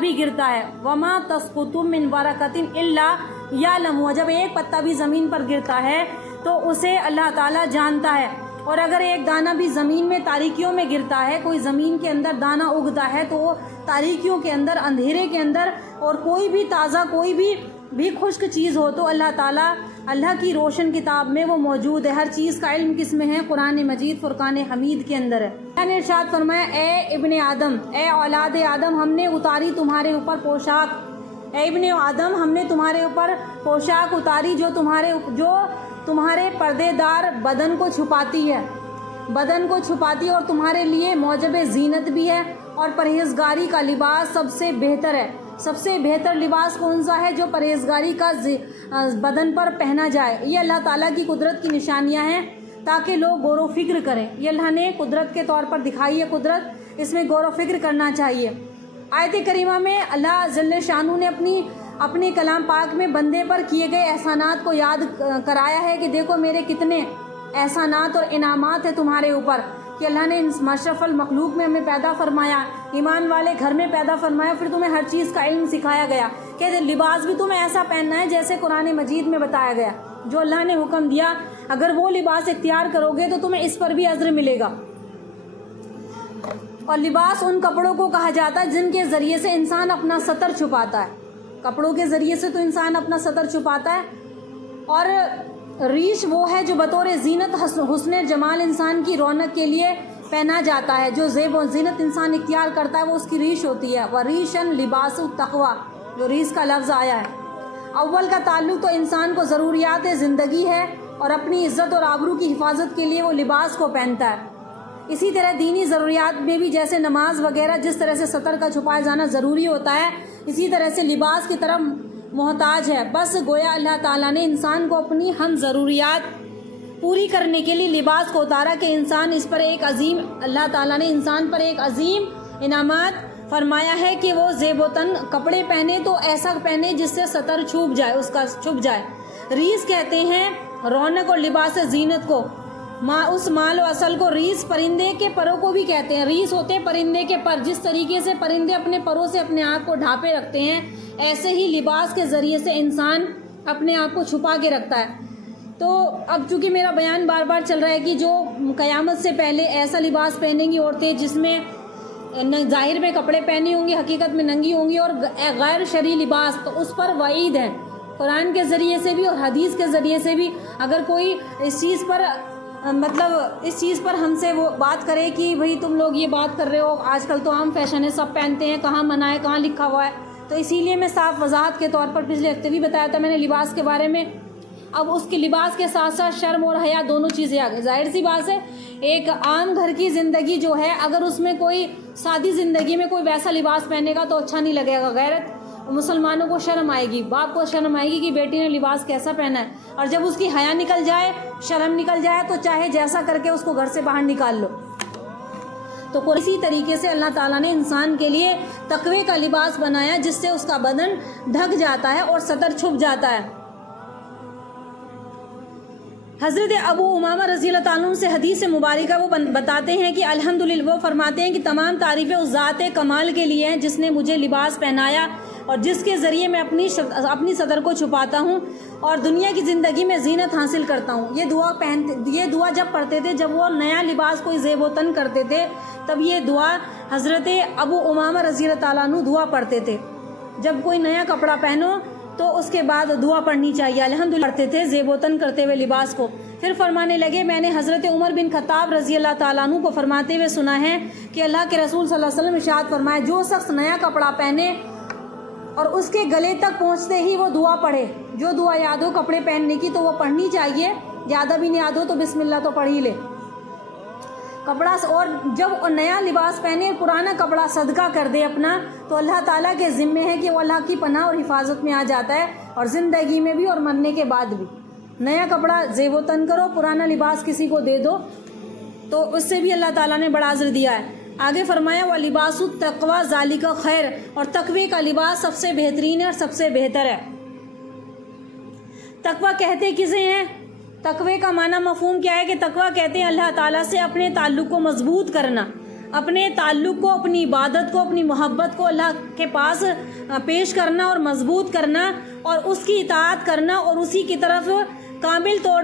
بھی گرتا ہے، وما تسقط من ورقۃ الا یعلمها، جب ایک پتا بھی زمین پر گرتا ہے تو اسے اللہ تعالیٰ جانتا ہے، اور اگر ایک دانہ بھی زمین میں تاریکیوں میں گرتا ہے، کوئی زمین کے اندر دانہ اگتا ہے تو وہ تاریکیوں کے اندر، اندھیرے کے اندر، اور کوئی بھی تازہ، کوئی بھی خشک چیز ہو تو اللہ تعالیٰ، اللہ کی روشن کتاب میں وہ موجود ہے۔ ہر چیز کا علم کس میں ہے؟ قرآن مجید فرقان حمید کے اندر ہے۔ اللہ نے ارشاد فرمایا، اے ابن آدم، اے اولاد آدم، ہم نے اتاری تمہارے اوپر پوشاک، اے ابن آدم، ہم نے تمہارے اوپر پوشاک اتاری جو تمہارے پردے دار بدن کو چھپاتی ہے، بدن کو چھپاتی ہے، اور تمہارے لیے موجب زینت بھی ہے، اور پرہیزگاری کا لباس سب سے بہتر ہے۔ سب سے بہتر لباس کون سا ہے؟ جو پرہیزگاری کا بدن پر پہنا جائے۔ یہ اللہ تعالیٰ کی قدرت کی نشانیاں ہیں تاکہ لوگ غور و فکر کریں۔ یہ اللہ نے قدرت کے طور پر دکھائی ہے، قدرت، اس میں غور و فکر کرنا چاہیے۔ آیت کریمہ میں اللہ جل شانہ نے اپنے کلام پاک میں بندے پر کیے گئے احسانات کو یاد کرایا ہے کہ دیکھو میرے کتنے احسانات اور انعامات ہیں تمہارے اوپر، کہ اللہ نے مشرف المخلوق میں ہمیں پیدا فرمایا، ایمان والے گھر میں پیدا فرمایا، پھر تمہیں ہر چیز کا علم سکھایا گیا کہ لباس بھی تمہیں ایسا پہننا ہے جیسے قرآن مجید میں بتایا گیا، جو اللہ نے حکم دیا اگر وہ لباس اختیار کرو گے تو تمہیں اس پر بھی اجر ملے گا۔ اور لباس ان کپڑوں کو کہا جاتا ہے جن کے ذریعے سے انسان اپنا ستر چھپاتا ہے، کپڑوں کے ذریعے سے تو انسان اپنا ستر چھپاتا ہے، اور ریش وہ ہے جو بطور زینت، حسن جمال انسان کی رونق کے لیے پہنا جاتا ہے، جو زیب و زینت انسان اختیار کرتا ہے وہ اس کی ریش ہوتی ہے۔ وَرِيشًا لِبَاسُ التَّقْوَىٰ، جو ریش کا لفظ آیا ہے، اول کا تعلق تو انسان کو ضروریات زندگی ہے، اور اپنی عزت اور آبرو کی حفاظت کے لیے وہ لباس کو پہنتا ہے۔ اسی طرح دینی ضروریات میں بھی جیسے نماز وغیرہ جس طرح سے ستر کا چھپایا جانا ضروری ہوتا ہے، اسی طرح سے لباس کی طرف محتاج ہے۔ بس گویا اللہ تعالیٰ نے انسان کو اپنی ہم ضروریات پوری کرنے کے لیے لباس کو اتارا کہ انسان اس پر ایک عظیم، اللہ تعالیٰ نے انسان پر ایک عظیم انعامات فرمایا ہے کہ وہ زیب و تن کپڑے پہنے تو ایسا پہنے جس سے ستر چھپ جائے، اس کا چھپ جائے۔ ریس کہتے ہیں رونق اور لباس زینت کو، اس مال و اصل کو۔ ریس پرندے کے پروں کو بھی کہتے ہیں، ریس ہوتے پرندے کے پر۔ جس طریقے سے پرندے اپنے پروں سے اپنے آپ کو ڈھانپے رکھتے ہیں، ایسے ہی لباس کے ذریعے سے انسان اپنے آپ کو چھپا کے رکھتا ہے۔ تو اب چونکہ میرا بیان بار بار چل رہا ہے کہ جو قیامت سے پہلے ایسا لباس پہنیں گی عورتیں جس میں ظاہر میں کپڑے پہنے ہوں گے، حقیقت میں ننگی ہوں گی، اور غیر شرعی لباس، تو اس پر وعید ہے قرآن کے ذریعے سے بھی اور حدیث کے ذریعے سے بھی۔ اگر کوئی اس چیز پر ہم سے وہ بات کرے کہ بھئی تم لوگ یہ بات کر رہے ہو، آج کل تو عام فیشن ہے، سب پہنتے ہیں، کہاں منع ہے، کہاں لکھا ہوا ہے، تو اسی لیے میں صاف وضاحت کے طور پر پچھلے ہفتے بھی بتایا تھا میں نے لباس کے بارے میں۔ اب اس کے لباس کے ساتھ ساتھ شرم اور حیا دونوں چیزیں آ گئی۔ ظاہر سی بات ہے ایک عام گھر کی زندگی جو ہے، اگر اس میں کوئی سادی زندگی میں کوئی ویسا لباس پہنے گا تو اچھا نہیں لگے گا۔ غیرت مسلمانوں کو شرم آئے گی، باپ کو شرم آئے گی کہ بیٹی نے لباس کیسا پہنا ہے، اور جب اس کی حیا نکل جائے، شرم نکل جائے، تو چاہے جیسا کر کے اس کو گھر سے باہر نکال لو۔ تو اسی طریقے سے اللہ تعالیٰ نے انسان کے لیے تقوی کا لباس بنایا جس سے اس کا بدن ڈھک جاتا ہے اور ستر چھپ جاتا ہے۔ حضرت ابو امامہ رضی اللہ تعالیٰ عنہ سے حدیث مبارکہ وہ بتاتے ہیں کہ الحمدللہ، وہ فرماتے ہیں کہ تمام تعریفیں اس ذات کمال کے لیے ہیں جس نے مجھے لباس پہنایا اور جس کے ذریعے میں اپنی صدر کو چھپاتا ہوں اور دنیا کی زندگی میں زینت حاصل کرتا ہوں۔ یہ دعا جب پڑھتے تھے، جب وہ نیا لباس کوئی زیب و تن کرتے تھے، تب یہ دعا حضرت ابو امامہ رضی اللہ تعالیٰ عنہ دعا پڑھتے تھے۔ جب کوئی نیا کپڑا پہنو تو اس کے بعد دعا پڑھنی چاہیے، الحمدللہ پڑھتے تھے زیب و تن کرتے ہوئے لباس کو۔ پھر فرمانے لگے، میں نے حضرت عمر بن خطاب رضی اللہ تعالیٰ عنہ کو فرماتے ہوئے سنا ہے کہ اللہ کے رسول صلی اللہ علیہ وسلم ارشاد فرمائے، جو شخص نیا کپڑا پہنے اور اس کے گلے تک پہنچتے ہی وہ دعا پڑھے، جو دعا یاد ہو کپڑے پہننے کی تو وہ پڑھنی چاہیے، زیادہ بھی نہیں یاد ہو تو بسم اللہ تو پڑھ ہی لے کپڑا۔ اور جب نیا لباس پہنے، پرانا کپڑا صدقہ کر دے اپنا، تو اللہ تعالیٰ کے ذمے ہے کہ وہ اللہ کی پناہ اور حفاظت میں آ جاتا ہے، اور زندگی میں بھی اور مرنے کے بعد بھی۔ نیا کپڑا زیب و تن کرو، پرانا لباس کسی کو دے دو تو اس سے بھی اللہ تعالیٰ نے بڑا اجر دیا ہے۔ آگے فرمایا، وَلِبَاسُ التَّقْوَىٰ ذَلِكَ خیر، اور تقوی کا لباس سب سے بہترین ہے اور سب سے بہتر ہے۔ تقوی کہتے کسے ہیں؟ تقوی کا معنی مفہوم کیا ہے کہ تقوی کہتے ہیں اللہ تعالیٰ سے اپنے تعلق کو مضبوط کرنا، اپنے تعلق کو، اپنی عبادت کو، اپنی محبت کو اللہ کے پاس پیش کرنا اور مضبوط کرنا اور اس کی اطاعت کرنا اور اسی کی طرف کامل طور